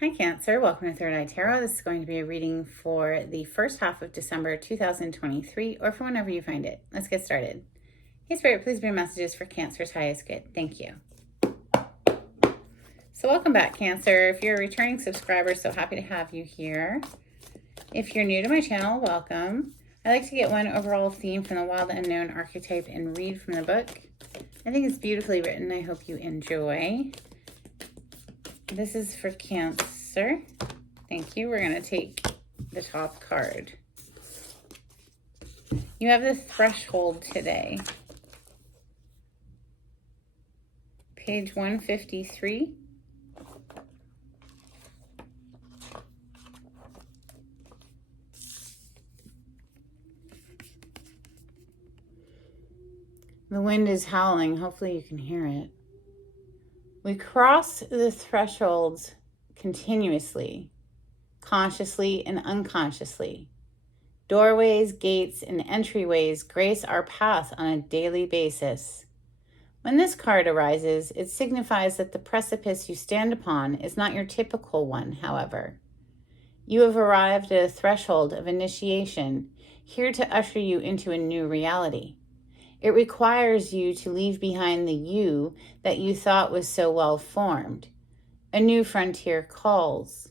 Hi Cancer, welcome to Third Eye Tarot. This is going to be a reading for the first half of December 2023 or for whenever you find it. Let's get started. Hey Spirit, please bring messages for Cancer's highest good. Thank you. So welcome back Cancer. If you're a returning subscriber, so happy to have you here. If you're new to my channel, welcome. I like to get one overall theme from the Wild Unknown archetype and read from the book. I think it's beautifully written. I hope you enjoy. This is for Cancer. Thank you. We're going to take the top card. You have the threshold today. Page 153. The wind is howling. Hopefully you can hear it. We cross the thresholds continuously, consciously and unconsciously. Doorways, gates, and entryways grace our path on a daily basis. When this card arises, it signifies that the precipice you stand upon is not your typical one, however. You have arrived at a threshold of initiation, here to usher you into a new reality. It requires you to leave behind the you that you thought was so well formed. A new frontier calls.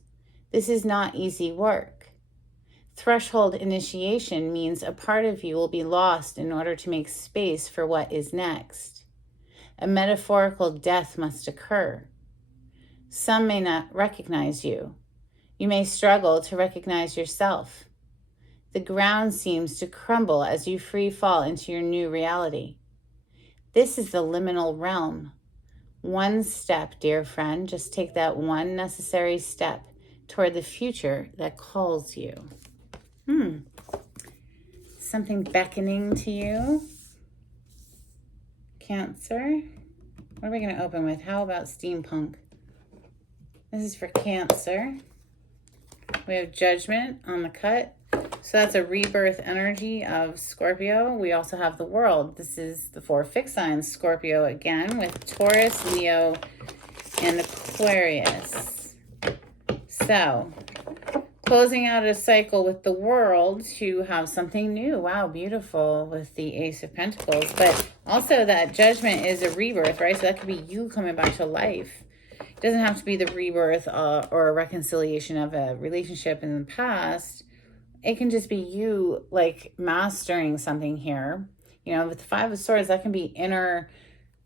This is not easy work. Threshold initiation means a part of you will be lost in order to make space for what is next. A metaphorical death must occur. Some may not recognize you. You may struggle to recognize yourself. The ground seems to crumble as you free fall into your new reality. This is the liminal realm. One step, dear friend, just take that one necessary step toward the future that calls you. Something beckoning to you. Cancer. What are we going to open with? How about steampunk? This is for Cancer. We have Judgment on the cut. So that's a rebirth energy of Scorpio. We also have the World. This is the 4 fixed signs. Scorpio again with Taurus, Leo, and Aquarius. So closing out a cycle with the World to have something new. Wow, beautiful with the Ace of Pentacles. But also that Judgment is a rebirth, right? So that could be you coming back to life. It doesn't have to be the rebirth or a reconciliation of a relationship in the past. It can just be you like mastering something here. You know, with the 5 of Swords, that can be inner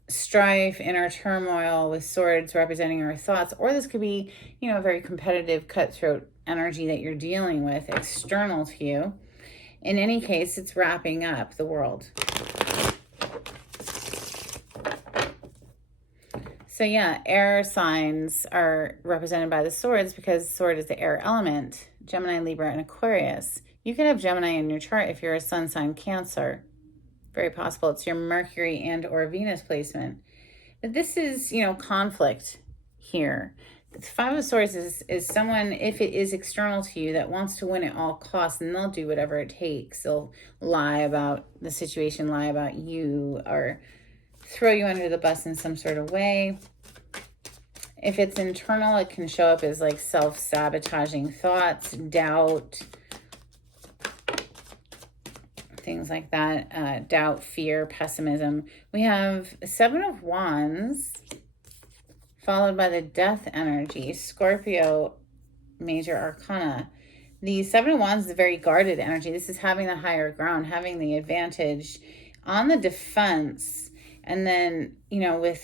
strife, inner turmoil with swords representing our thoughts. Or this could be, you know, a very competitive, cutthroat energy that you're dealing with external to you. In any case, it's wrapping up the World. So yeah, air signs are represented by the swords because sword is the air element. Gemini, Libra, and Aquarius. You could have Gemini in your chart if you're a sun sign Cancer. Very possible. It's your Mercury and or Venus placement. But this is, you know, conflict here. The 5 of Swords is someone, if it is external to you, that wants to win at all costs, and they'll do whatever it takes. They'll lie about the situation, lie about you, or throw you under the bus in some sort of way. If it's internal, it can show up as like self-sabotaging thoughts, doubt, things like that. Doubt, fear, pessimism. We have 7 of Wands followed by the Death energy. Scorpio, Major Arcana. The 7 of Wands is a very guarded energy. This is having the higher ground, having the advantage on the defense. And then, you know, with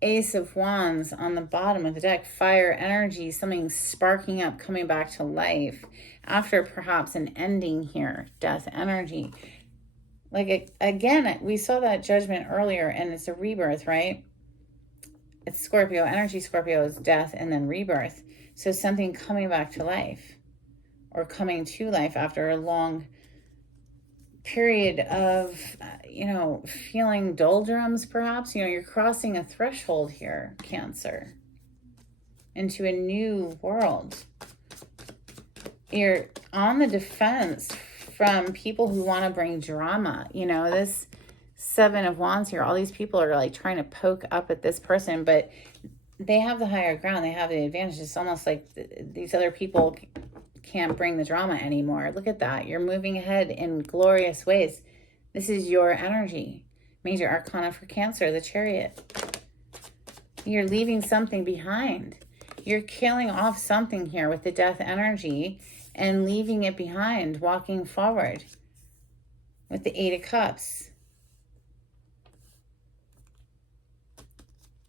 Ace of Wands on the bottom of the deck, fire energy, something sparking up, coming back to life after perhaps an ending here, death energy. Like, again, we saw that Judgment earlier, and it's a rebirth, right? It's Scorpio energy. Scorpio is death and then rebirth. So something coming back to life or coming to life after a long period of, you know, feeling doldrums, perhaps. You know, you're crossing a threshold here, Cancer, into a new world. You're on the defense from people who want to bring drama. You know, this 7 of Wands here, all these people are like trying to poke up at this person, but they have the higher ground. They have the advantage. It's almost like these other people can't bring the drama anymore. Look at that. You're moving ahead in glorious ways. This is your energy. Major Arcana for Cancer, the Chariot. You're leaving something behind. You're killing off something here with the Death energy and leaving it behind, walking forward with the Eight of Cups.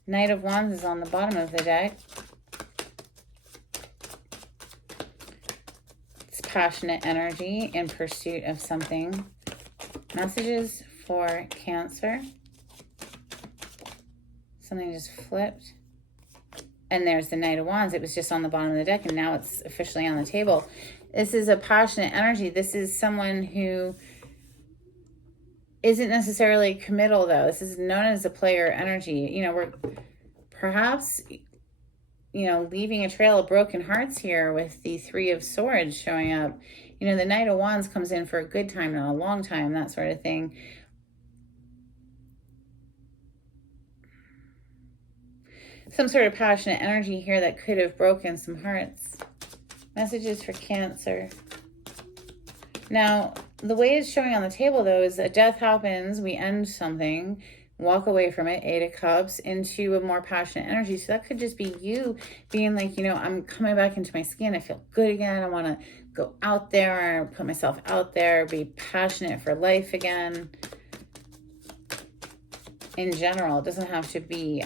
Knight of Wands is on the bottom of the deck. It's passionate energy in pursuit of something. Messages for Cancer. Something just flipped. And there's the Knight of Wands. It was just on the bottom of the deck, and now it's officially on the table. This is a passionate energy. This is someone who isn't necessarily committal, though. This is known as a player energy. You know, we're perhaps, you know, leaving a trail of broken hearts here with the Three of Swords showing up. You know, the Knight of Wands comes in for a good time, not a long time, that sort of thing. Some sort of passionate energy here that could have broken some hearts. Messages for Cancer. Now, the way it's showing on the table, though, is that death happens, we end something, walk away from it, Eight of Cups, into a more passionate energy. So that could just be you being like, you know, I'm coming back into my skin. I feel good again. I want to go out there, put myself out there, be passionate for life again. In general, it doesn't have to be...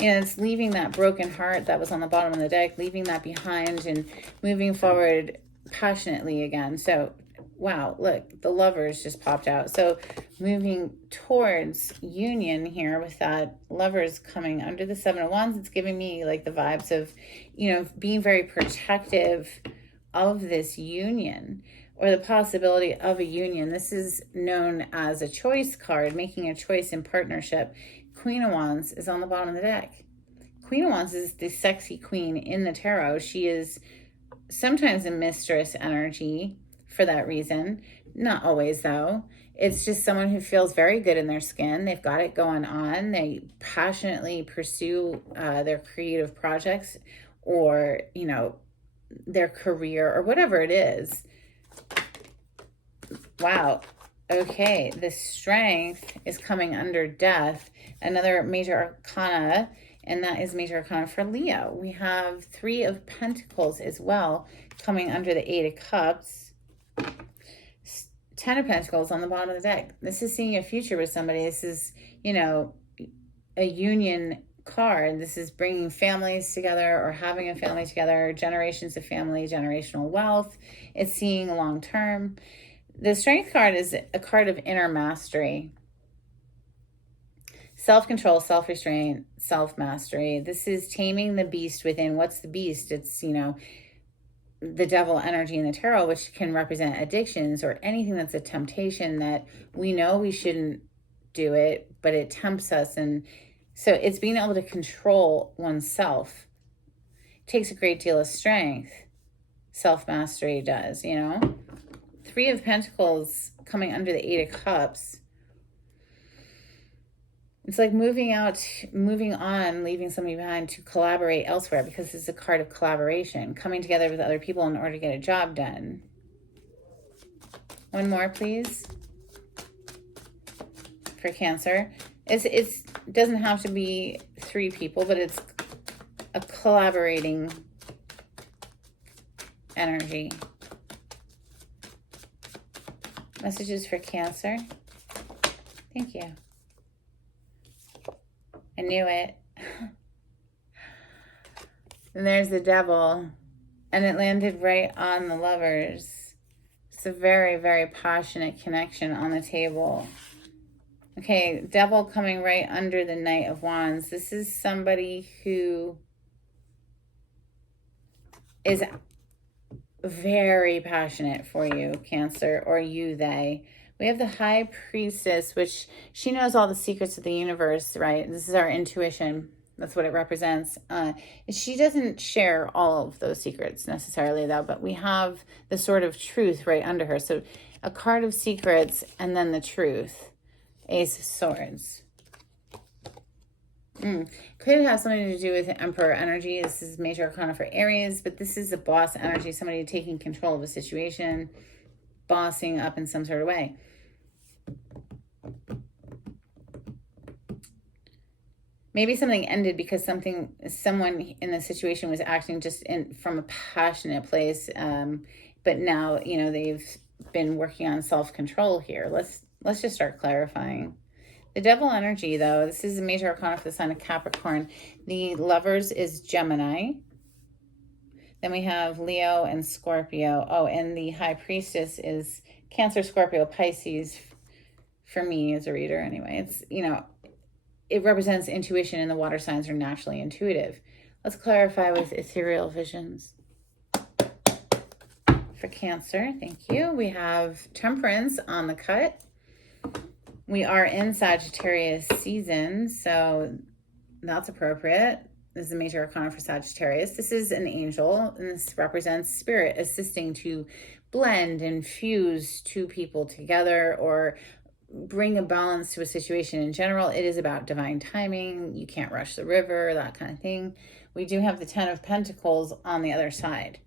you know, it's leaving that broken heart that was on the bottom of the deck, leaving that behind and moving forward passionately again. So, wow, look, the Lovers just popped out. So moving towards union here with that Lovers coming under the Seven of Wands, it's giving me like the vibes of, you know, being very protective of this union or the possibility of a union. This is known as a choice card, making a choice in partnership. Queen of Wands is on the bottom of the deck. Queen of Wands is the sexy queen in the tarot. She is sometimes a mistress energy for that reason. Not always, though. It's just someone who feels very good in their skin. They've got it going on. They passionately pursue their creative projects or, you know, their career or whatever it is. Wow. Okay, the Strength is coming under Death, another major arcana, and that is major arcana for Leo. We have Three of Pentacles as well coming under the Eight of Cups. Ten of Pentacles on the bottom of the deck. This is seeing a future with somebody. This is, you know, a union card. This is bringing families together or having a family together, generations of family, generational wealth. It's seeing long term. The Strength card is a card of inner mastery. Self-control, self-restraint, self-mastery. This is taming the beast within. What's the beast? It's, you know, the devil energy in the tarot, which can represent addictions or anything that's a temptation that we know we shouldn't do it, but it tempts us. And so it's being able to control oneself. It takes a great deal of strength. Self-mastery does, you know. Three of Pentacles coming under the Eight of Cups. It's like moving out, moving on, leaving somebody behind to collaborate elsewhere because it's a card of collaboration, coming together with other people in order to get a job done. One more, please, for Cancer. It doesn't have to be three people, but it's a collaborating energy. Messages for Cancer. Thank you. I knew it. And there's the Devil. And it landed right on the Lovers. It's a very, very passionate connection on the table. Okay, Devil coming right under the Knight of Wands. This is somebody who is very passionate for you, Cancer, or you, they. We have the High Priestess, which she knows all the secrets of the universe, right? This is our intuition. That's what it represents. She doesn't share all of those secrets necessarily, though, but we have the Sword of Truth right under her. So a card of secrets and then the truth. Ace of Swords. Could have something to do with Emperor energy. This is major arcana for Aries, but this is a boss energy, somebody taking control of a situation, bossing up in some sort of way. Maybe something ended because someone in the situation was acting just from a passionate place, but now they've been working on self-control here. Let's just start clarifying. The devil energy, though, this is a major arcana for the sign of Capricorn. The lovers is Gemini. Then we have Leo and Scorpio. Oh, and the high priestess is Cancer, Scorpio, Pisces. For me as a reader, anyway, it's, it represents intuition, and the water signs are naturally intuitive. Let's clarify with ethereal visions. For Cancer, thank you. We have Temperance on the cut. We are in Sagittarius season, so that's appropriate. This is a major arcana for Sagittarius. This is an angel, and this represents spirit assisting to blend and fuse two people together or bring a balance to a situation. In general, it is about divine timing. You can't rush the river, that kind of thing. We do have the Ten of Pentacles on the other side.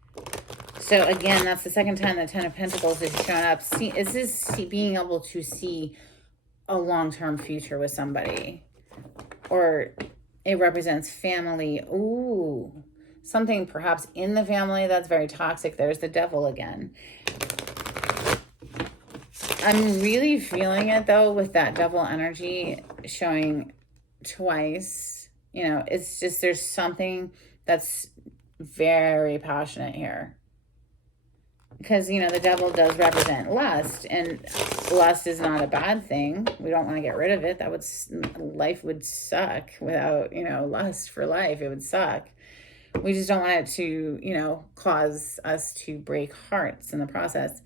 So again, that's the second time the Ten of Pentacles has shown up. Is this being able to see a long-term future with somebody? Or it represents family. Ooh, something perhaps in the family that's very toxic. There's the devil again. I'm really feeling it, though, with that devil energy showing twice. It's just there's something that's very passionate here. Because, the devil does represent lust, and lust is not a bad thing. We don't want to get rid of it. Life would suck without, lust for life. It would suck. We just don't want it to, cause us to break hearts in the process.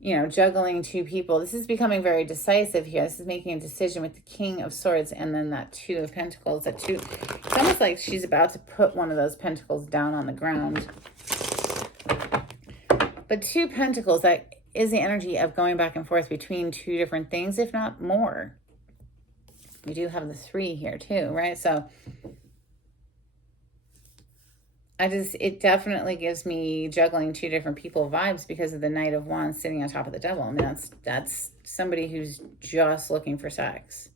Juggling two people. This is becoming very decisive here. This is making a decision with the King of Swords and then that Two of Pentacles. It's almost like she's about to put one of those pentacles down on the ground. But Two Pentacles, that is the energy of going back and forth between two different things, if not more. We do have the Three here too, right? So it definitely gives me juggling two different people vibes because of the Knight of Wands sitting on top of the devil. I mean, that's somebody who's just looking for sex.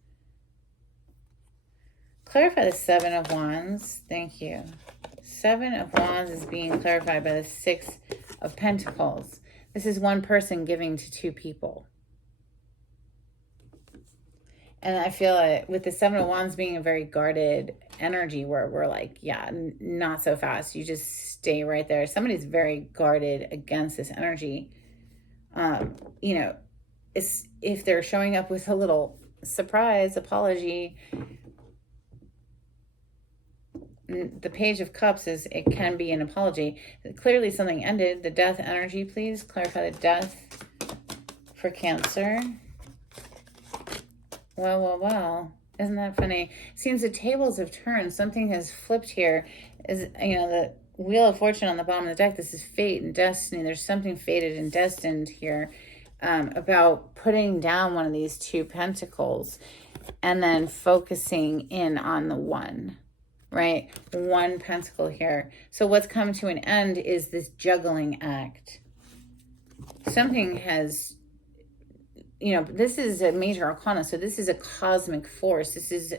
Clarify the Seven of Wands. Thank you. Seven of Wands is being clarified by the Six of Pentacles. This is one person giving to two people. And I feel like with the Seven of Wands being a very guarded energy where we're like, yeah, not so fast. You just stay right there. Somebody's very guarded against this energy. If they're showing up with a little surprise apology, the Page of Cups it can be an apology. Clearly something ended. The Death energy, please. Clarify the Death for Cancer. Well. Isn't that funny? Seems the tables have turned. Something has flipped here. The Wheel of Fortune on the bottom of the deck. This is fate and destiny. There's something fated and destined here about putting down one of these Two Pentacles and then focusing in on the one, right? One pentacle here. So what's come to an end is this juggling act. Something has... this is a major arcana, so this is a cosmic force. This is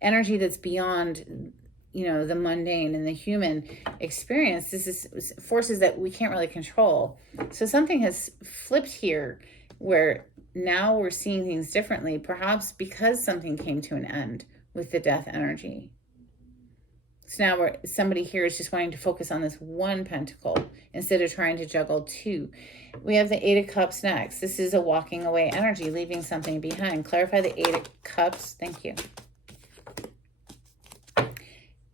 energy that's beyond, the mundane and the human experience. This is forces that we can't really control. So something has flipped here where now we're seeing things differently, perhaps because something came to an end with the Death energy. So now somebody here is just wanting to focus on this one pentacle instead of trying to juggle two. We have the Eight of Cups next. This is a walking away energy, leaving something behind. Clarify the Eight of Cups. Thank you.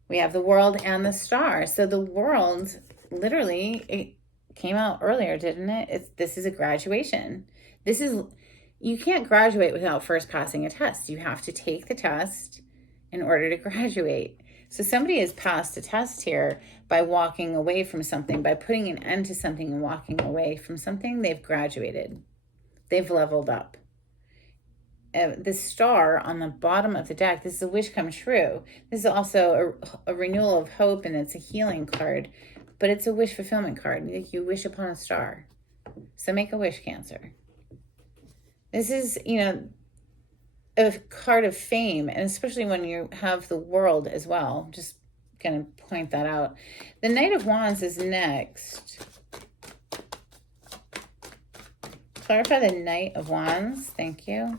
We have the World and the Star. So the World, literally, it came out earlier, didn't it? This is a graduation. You can't graduate without first passing a test. You have to take the test in order to graduate. So somebody has passed a test here by walking away from something, by putting an end to something and walking away from something. They've graduated. They've leveled up. the star on the bottom of the deck, this is a wish come true. This is also a renewal of hope, and it's a healing card, but it's a wish fulfillment card. You wish upon a star. So make a wish, Cancer. This is, a card of fame, and especially when you have the world as well. Just going to point that out. The Knight of Wands is next. Clarify the Knight of Wands. Thank you.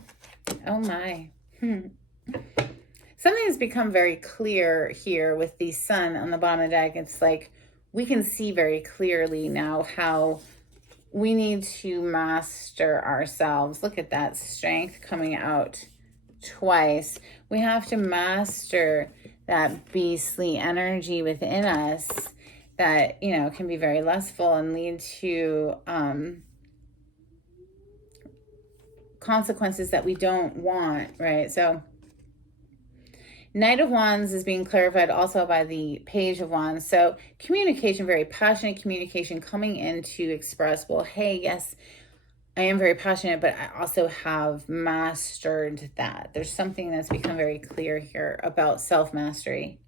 Oh my. Something has become very clear here with the Sun on the bottom of the deck. It's like we can see very clearly now how we need to master ourselves. Look at that strength coming out twice. We have to master that beastly energy within us that, can be very lustful and lead to consequences that we don't want, right? So Knight of Wands is being clarified also by the Page of Wands. So communication, very passionate communication coming in to express, well, hey, yes, I am very passionate, but I also have mastered that. There's something that's become very clear here about self-mastery.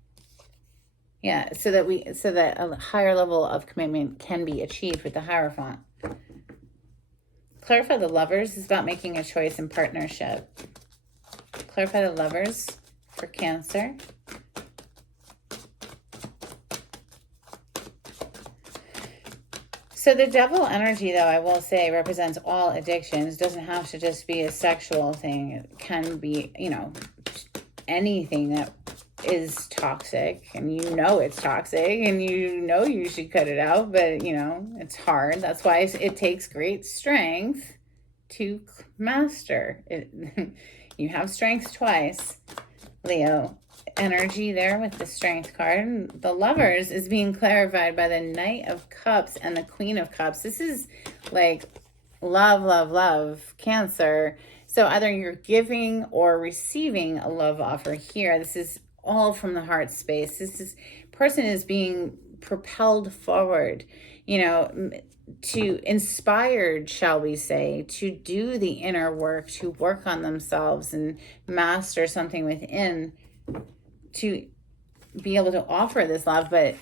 Yeah, so that a higher level of commitment can be achieved with the Hierophant. Clarify the Lovers is about making a choice in partnership. Clarify the Lovers for Cancer. So the Devil energy, though, I will say, represents all addictions. It doesn't have to just be a sexual thing. It can be, anything that is toxic, and it's toxic, and you should cut it out, but it's hard. That's why it takes great strength to master it. You have strength twice, Leo energy there with the Strength card. The Lovers is being clarified by the Knight of Cups and the Queen of Cups. This is like love, love, love, Cancer. So either you're giving or receiving a love offer here. This is all from the heart space. Person is being propelled forward, to inspired, shall we say, to do the inner work, to work on themselves and master something within, to be able to offer this love. But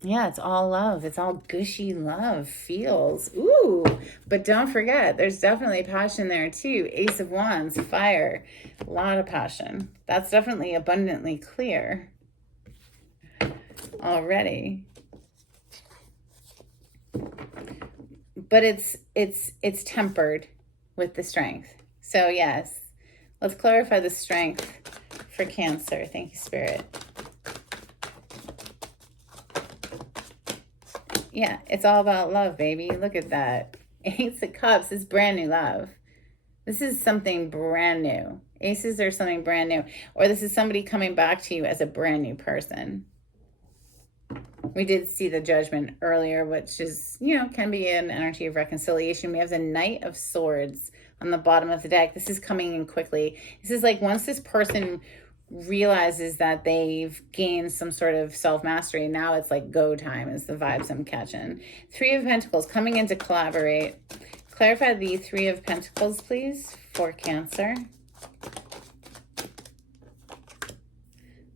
yeah, it's all love. It's all gushy love feels. Ooh, but don't forget, there's definitely passion there too. Ace of Wands, fire, a lot of passion. That's definitely abundantly clear already. But it's tempered with the Strength. So yes, let's clarify the Strength for Cancer. Thank you, Spirit. Yeah, it's all about love, baby. Look at that. Ace of Cups is brand new love. This is something brand new. Aces are something brand new. Or this is somebody coming back to you as a brand new person. We did see the Judgment earlier, which is, can be an energy of reconciliation. We have the Knight of Swords on the bottom of the deck. This is coming in quickly. This is like once this person realizes that they've gained some sort of self-mastery, now it's like go time is the vibes I'm catching. Three of Pentacles coming in to collaborate. Clarify the Three of Pentacles, please, for Cancer.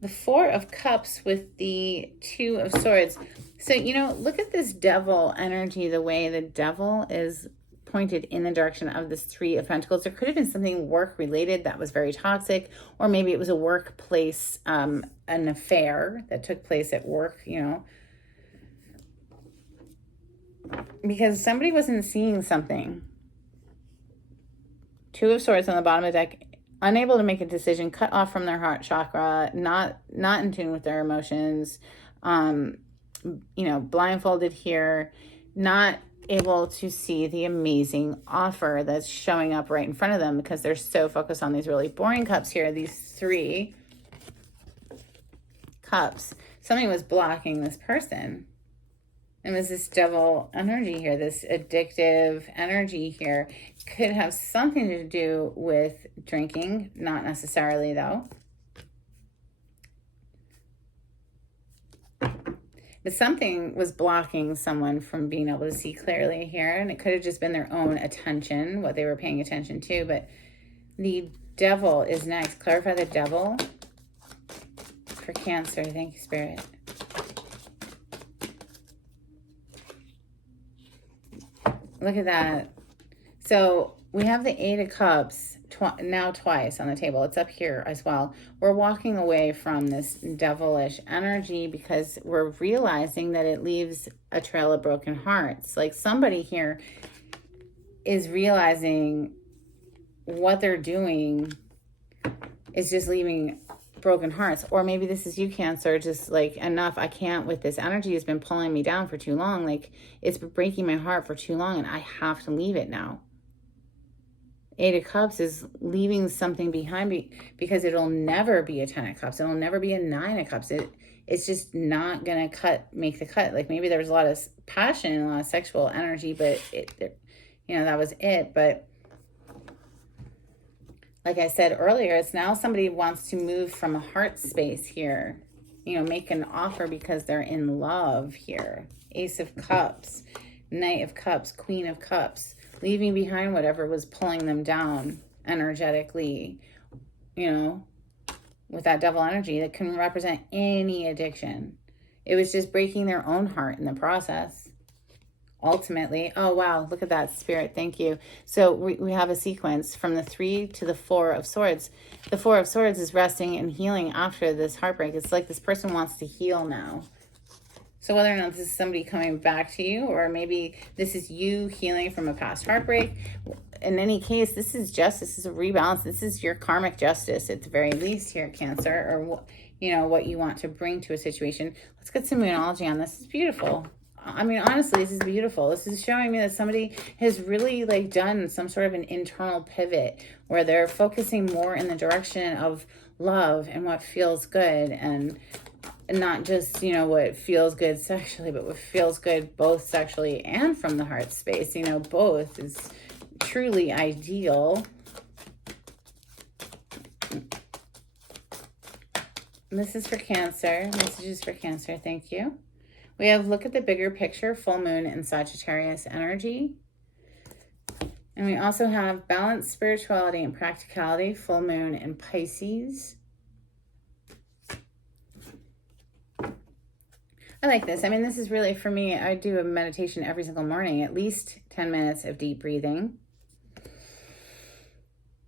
The Four of Cups with the Two of Swords. So, look at this Devil energy, the way the Devil is pointed in the direction of this Three of Pentacles. There could have been something work related that was very toxic, or maybe it was a workplace, an affair that took place at work, because somebody wasn't seeing something. Two of Swords on the bottom of the deck, unable to make a decision, cut off from their heart chakra, not in tune with their emotions, blindfolded here, not able to see the amazing offer that's showing up right in front of them because they're so focused on these really boring cups here, these Three Cups. Something was blocking this person. It was this Devil energy here, this addictive energy here. Could have something to do with drinking, not necessarily though. But something was blocking someone from being able to see clearly here, and it could have just been their own attention, what they were paying attention to. But The devil is next. Clarify the devil for Cancer. Thank you, Spirit. Look at that. So we have the Eight of Cups now twice on the table. It's up here as well. We're walking away from this devilish energy because we're realizing that it leaves a trail of broken hearts. Like somebody here is realizing what they're doing is just leaving broken hearts. Or maybe this is you, Cancer, just like, enough, I can't with this energy. Has been pulling me down for too long. Like it's been breaking my heart for too long and I have to leave it now. Eight of Cups is leaving something behind me because it'll never be a Ten of Cups. It'll never be a Nine of Cups. It's just not gonna make the cut. Like maybe there was a lot of passion and a lot of sexual energy, but that was it. But like I said earlier, it's now somebody wants to move from a heart space here, make an offer because they're in love here. Ace of Cups, Knight of Cups, Queen of Cups, leaving behind whatever was pulling them down energetically, with that devil energy that can represent any addiction. It was just breaking their own heart in the process. Ultimately, oh wow, look at that, Spirit, thank you. So we have a sequence from the 3 to the 4 of Swords. The 4 of Swords is resting and healing after this heartbreak. It's like this person wants to heal now. So whether or not this is somebody coming back to you, or maybe this is you healing from a past heartbreak, in any case, this is justice. This is a rebalance. This is your karmic justice at the very least here, Cancer, or what you want to bring to a situation. Let's get some moonology on this. It's beautiful. I mean, honestly, this is beautiful. This is showing me that somebody has really done some sort of an internal pivot where they're focusing more in the direction of love and what feels good, and not just, what feels good sexually, but what feels good both sexually and from the heart space. Both is truly ideal. This is for Cancer. Messages for Cancer. Thank you. We have look at the bigger picture, full moon and Sagittarius energy. And we also have balance, spirituality, and practicality, full moon and Pisces. I like this. I mean, this is really, for me, I do a meditation every single morning, at least 10 minutes of deep breathing.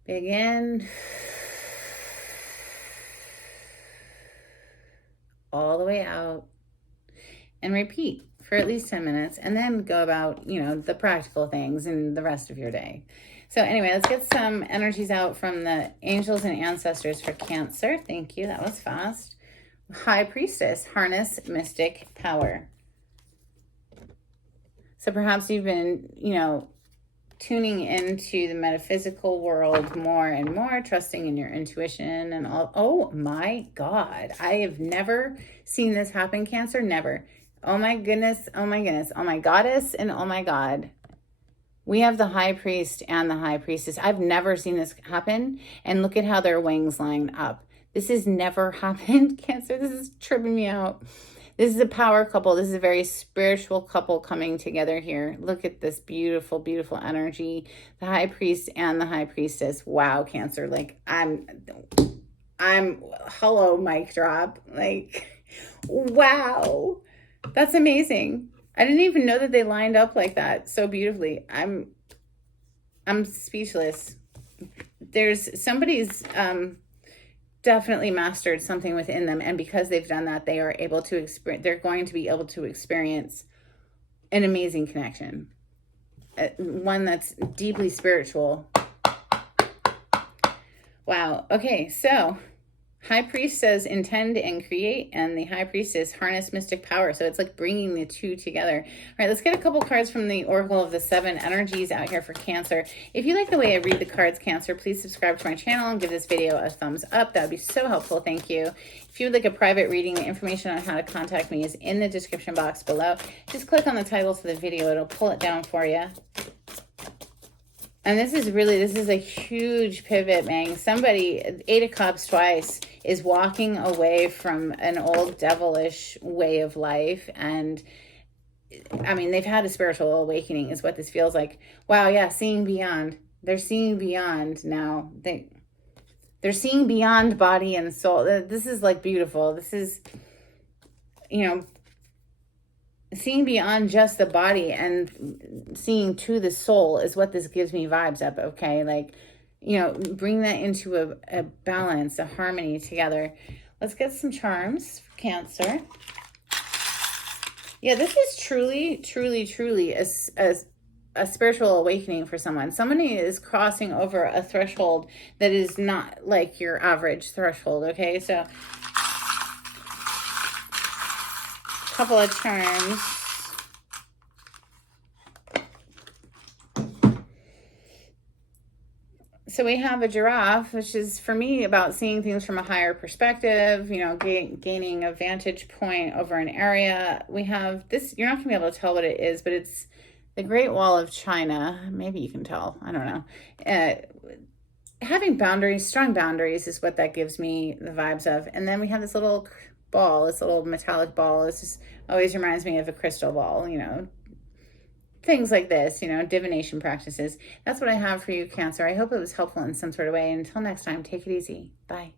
Big in. All the way out. And repeat for at least 10 minutes, and then go about, the practical things and the rest of your day. So anyway, let's get some energies out from the angels and ancestors for Cancer. Thank you. That was fast. High Priestess, harness mystic power. So perhaps you've been, tuning into the metaphysical world more and more, trusting in your intuition and all. Oh my God. I have never seen this happen, Cancer. Never. Oh my goodness. Oh my goodness. Oh my goddess. And oh my God. We have the High Priest and the High Priestess. I've never seen this happen. And look at how their wings line up. This has never happened, Cancer. This is tripping me out. This is a power couple. This is a very spiritual couple coming together here. Look at this beautiful, beautiful energy. The High Priest and the High Priestess. Wow, Cancer. I'm hello, mic drop. Wow. That's amazing. I didn't even know that they lined up like that so beautifully. I'm speechless. There's somebody's definitely mastered something within them, and because they've done that, they are able to experience. They're going to be able to experience an amazing connection, one that's deeply spiritual. Wow. Okay, so High Priest says intend and create, and the High Priestess harness mystic power. So it's like bringing the two together. All right, let's get a couple cards from the Oracle of the 7 energies out here for Cancer. If you like the way I read the cards, Cancer, please subscribe to my channel and give this video a thumbs up. That would be so helpful. Thank you. If you would like a private reading, the information on how to contact me is in the description box below. Just click on the title to the video. It'll pull it down for you. And this is a huge pivot, man. Somebody, 8 of Cups twice, is walking away from an old devilish way of life. And I mean, they've had a spiritual awakening is what this feels like. Wow, yeah, seeing beyond. They're seeing beyond now. They're seeing beyond body and soul. This is like beautiful. This is, you know, seeing beyond just the body and seeing to the soul is what this gives me vibes of, okay? Like, you know, bring that into a balance, a harmony together. Let's get some charms for Cancer. Yeah, this is truly, truly, truly a spiritual awakening for someone. Somebody is crossing over a threshold that is not like your average threshold, okay? So, a couple of charms. So we have a giraffe, which is for me about seeing things from a higher perspective, you know, gaining a vantage point over an area. We have this, you're not going to be able to tell what it is, but it's the Great Wall of China. Maybe you can tell. I don't know. Having boundaries, strong boundaries is what that gives me the vibes of. And then we have this little ball, this little metallic ball. It just always reminds me of a crystal ball, you know. Things like this, you know, divination practices. That's what I have for you, Cancer. I hope it was helpful in some sort of way. Until next time, take it easy. Bye.